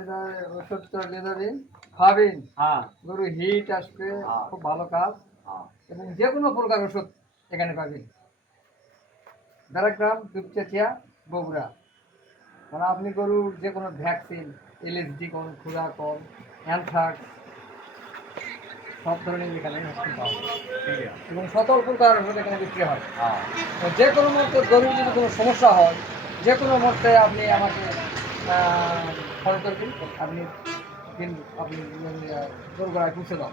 এটা ওষুধটা দিয়ে দেবেন, খাবেন, হ্যাঁ গরু হিট আসবে, হ্যাঁ খুব ভালো কাজ। হ্যাঁ এবং যে কোনো প্রকার ওষুধ এখানে পাবেন। ব্যারাগ্রাম, দুপচাচিয়া, বগুড়া। মানে আপনি গরুর যে কোনো ভ্যাকসিন, এলএসডি কোন, খুরা কোন, অ্যানথ্রাক্স, সব ধরনের এখানে ভ্যাকসিন পাওয়া যায়। ঠিক আছে এবং সকল প্রকার ওষুধ এখানে বিক্রি হয়। হ্যাঁ তো যে কোনো মুহূর্তে গরুর যদি কোনো সমস্যা হয়, যে কোনো মুহূর্তে আপনি আমাকে ফোন করবেন, আপনি আপনি গরু গাড়ায় পৌঁছে দাও।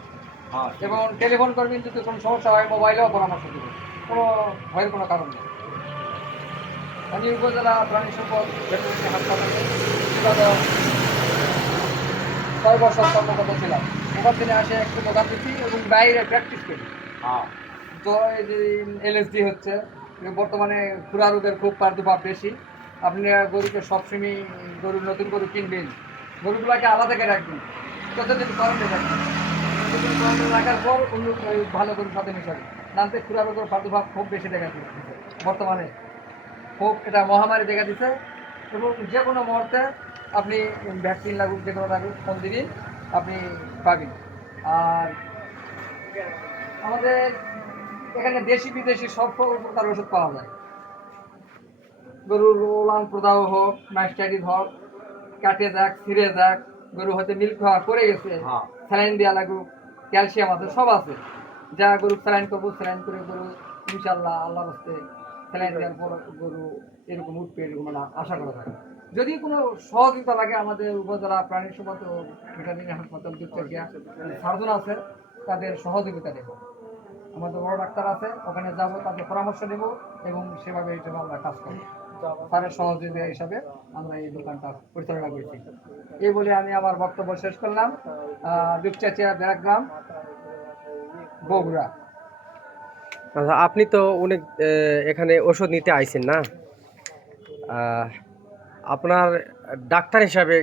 হ্যাঁ ঠিক এবং আছে টেলিফোন করবেন যদি কোনো সমস্যা হয়, মোবাইলেও পরামর্শ দেবেন, কোনো ভয়ের কোনো কারণ নেই। আমি উপজেলা প্রাণী সম্পদ ভেটেরিনারি হাসপাতালে বিগত 6 বছর কর্মরত ছিলাম। ওখান থেকে আসে একটু দোকান দিচ্ছি এবং বাইরে প্র্যাকটিস করি। হ্যাঁ তো এই যে এলএসডি হচ্ছে, বর্তমানে খুরা রোগের খুব প্রাদুর্ভাব বেশি। আপনি গরুকে সবসময় গরুর নতুন গরু কিনবেন, গরুগুলাকে আলাদা করে রাখবেন, যতদিন গরমে রাখবেন, যতদিন গরমে রাখার পর অন্য ভালো গরুর সাথে মিশাবেন। নামতে খুরা রোগের প্রাদুর্ভাব খুব বেশি দেখা দিচ্ছে বর্তমানে, খুব এটা মহামারী দেখা দিচ্ছে। এবং যে কোনো মুহূর্তে আপনি ভ্যাকসিন লাগুক, যে কোনো লাগুক, ফোন দিবেন, আপনি পাবেন। আর আমাদের এখানে দেশি বিদেশি সব প্রকার ওষুধ পাওয়া যায়। গরুর ওলান প্রদাহ হোক, মাস্টাইটিস হোক, কাটে যাক, ছিঁড়ে যাক, গরু হয়তো মিল্ক খাওয়া পড়ে গেছে, হ্যাঁ স্যালাইন দেওয়া লাগুক, ক্যালসিয়াম আছে, সব আছে। যা গরু স্যালাইন করবো, স্যালাইন করে গরু ইনশাল্লাহ আল্লাহর হস্তে স্যালাইন দেওয়ার পর গরু এরকম উঠবে, এরকম আশা করা যায়। যদি কোনো সহযোগিতা লাগে, আমাদের উপজেলা প্রাণী সম্পদ ও ভেটেরিনারি হাসপাতাল দুপচাচিয়া সার্জন আছে, তাদের সহযোগিতা নেব। আমাদের বড় ডাক্তার আছে, ওখানে যাব, তাদের পরামর্শ নেব এবং সেভাবে হিসেবে আমরা কাজ করব। তাদের সহযোগিতা হিসাবে আমরা এই দোকানটা পরিচালনা করছি। এই বলে আমি আমার বক্তব্য শেষ করলাম। দুপচাচিয়া, ব্যারাগ্রাম, বগুড়া। আচ্ছা, আপনি তো অনেক এখানে ওষুধ নিতে আইছেন না? আহ, আপনার ডাক্তার হিসাবে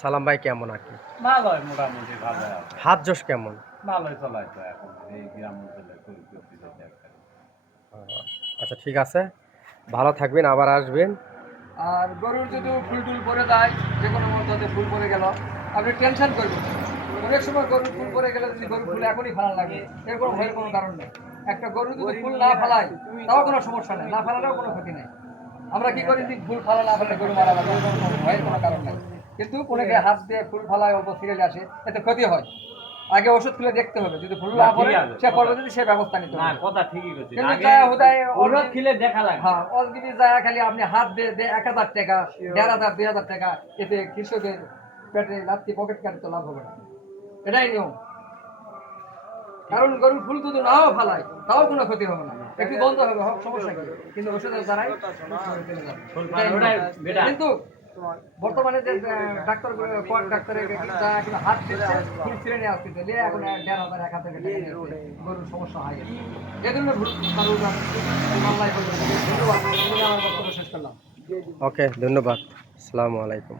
সালাম ভাই কেমন আর কি? ভালোই মোটামুটি ভালো আছে হাত জোশ কেমন? ভালোই চলাই তো এখন এই গ্রাম অঞ্চলে গরু করতে যেতে একটা আচ্ছা, ঠিক আছে, ভালো থাকবেন, আবার আসবেন। আর গরুর যদি ফুল টুল পরে যায়, যে কোনো মুহূর্তে ফুল পরে গেল, আপনি টেনশন করবেন। অনেক সময় গরুর ফুল পরে গেলে যদি গরু ফুল এখনই ফেলার লাগে, এর কোনো ভয়ের কোনো কারণ নেই। একটা গরু যদি ফুল না ফেলায়, তাও কোনো সমস্যা নেই, না ফেলালেও কোনো ক্ষতি নেই। আমরা কি করি, যে ফুল ফালা না ফেলে গরু মারা যাবে, এর কোনো ভয়ের কোনো কারণ নেই। কিন্তু অনেকে হাত দিয়ে ফুল ফালায়, অল্প সিরিয়াল আসে, এতে ক্ষতি হয়। আগে ওষুধ খুলে দেখতে হবে, যদি ফুল না পড়ে সে পড়বে, যদি সে ব্যবস্থা নিতে না হবে। কথা ঠিকই করছিস কিন্তু আগে যায় হুদায় ওষুধ খেলে দেখা লাগে হ্যাঁ, অলরেডি যায় খালি আপনি হাত দিয়ে 1000 টাকা, 1500, 2000 টাকা, এতে কৃষকের পেটে লাত্তি, পকেট কাটে তো লাভ হবে না। এটাই নিয়ম। কারণ গরুর ফুল যদি নাও ফালায়, তাও কোনো ক্ষতি হবে না, একটু বন্ধ হবে, হোক সমস্যা কি, কিন্তু ওষুধের দ্বারাই চলে যাবে। ওটাই বেটা কিন্তু বর্তমানে যে ডাক্তার ডাক্তারের এখন হাত দিচ্ছে, ফুল ছিঁড়ে নিয়ে আসতেছে, নিয়ে এখন 1500, 1000 টাকা নিয়ে আসছে, গরুর সমস্যা হয় গেছে। এই জন্য কারণ আল্লাহ করবে। ধন্যবাদ, আমার বক্তব্য শেষ করলাম। ওকে, ধন্যবাদ, আসসালামু আলাইকুম।